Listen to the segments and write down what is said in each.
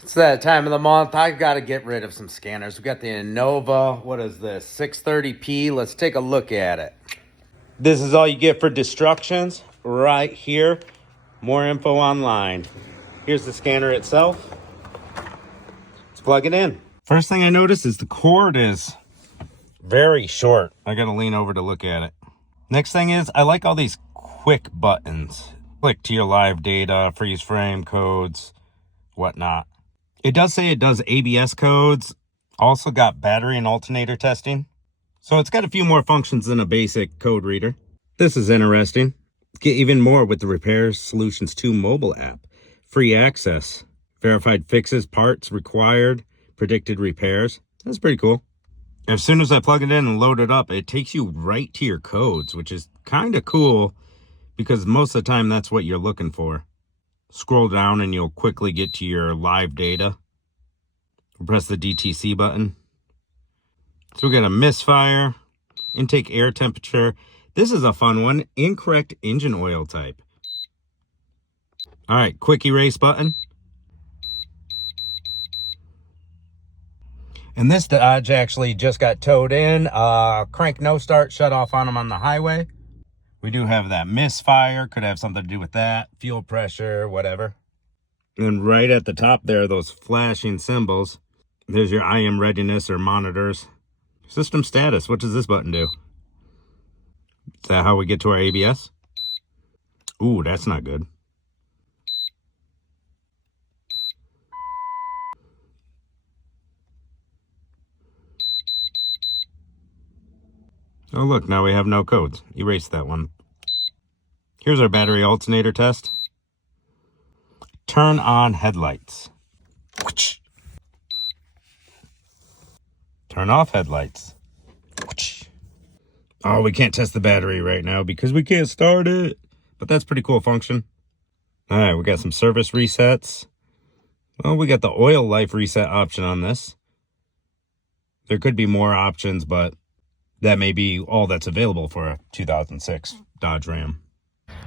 It's that time of the month. I've got to get rid of some scanners. We got the Innova. What is this? 630p. Let's take a look at it. This is all you get for destructions right here. More info online. Here's the scanner itself. Let's plug it in. First thing I noticed is the cord is very short. I got to lean over to look at it. Next thing is I like all these quick buttons. Click to your live data, freeze frame codes, whatnot. It does say it does ABS codes. Also got battery and alternator testing. So it's got a few more functions than a basic code reader. This is interesting. Get even more with the Repair Solutions 2 mobile app. Free access. Verified fixes, parts required, predicted repairs. That's pretty cool. As soon as I plug it in and load it up, it takes you right to your codes, which is kind of cool because most of the time that's what you're looking for. Scroll down and you'll quickly get to your live data. Press the DTC button. So we got a misfire, intake air temperature. This is a fun one. Incorrect engine oil type. All right, quick erase button. And this Dodge actually just got towed in. Crank no start, shut off on them on the highway. We do have that misfire. Could have something to do with that. Fuel pressure, whatever. And right at the top there, those flashing symbols. There's your IM readiness or monitors. System status. What does this button do? Is that how we get to our ABS? Ooh, that's not good. Oh, look, now we have no codes. Erase that one. Here's our battery alternator test. Turn on headlights. Turn off headlights. Oh, we can't test the battery right now because we can't start it. But that's a pretty cool function. All right, we got some service resets. Well, we got the oil life reset option on this. There could be more options, but that may be all that's available for a 2006 Dodge Ram.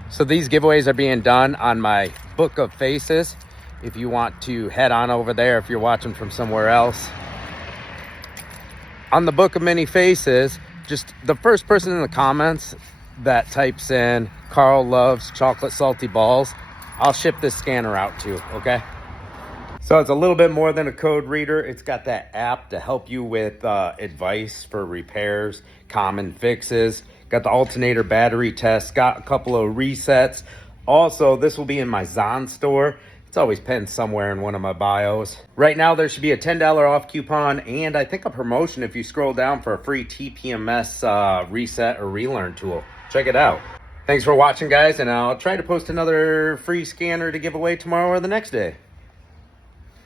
So these giveaways are being done on my Book of Faces. If you want to head on over there, if you're watching from somewhere else. On the Book of Many Faces, just the first person in the comments that types in Carl loves chocolate salty balls, I'll ship this scanner out to, okay? So it's a little bit more than a code reader. It's got that app to help you with advice for repairs, common fixes. Got the alternator battery test, got a couple of resets. Also, this will be in my Zon store. It's always pinned somewhere in one of my bios. Right now, there should be a $10 off coupon and I think a promotion if you scroll down for a free TPMS reset or relearn tool. Check it out. Thanks for watching, guys, and I'll try to post another free scanner to give away tomorrow or the next day.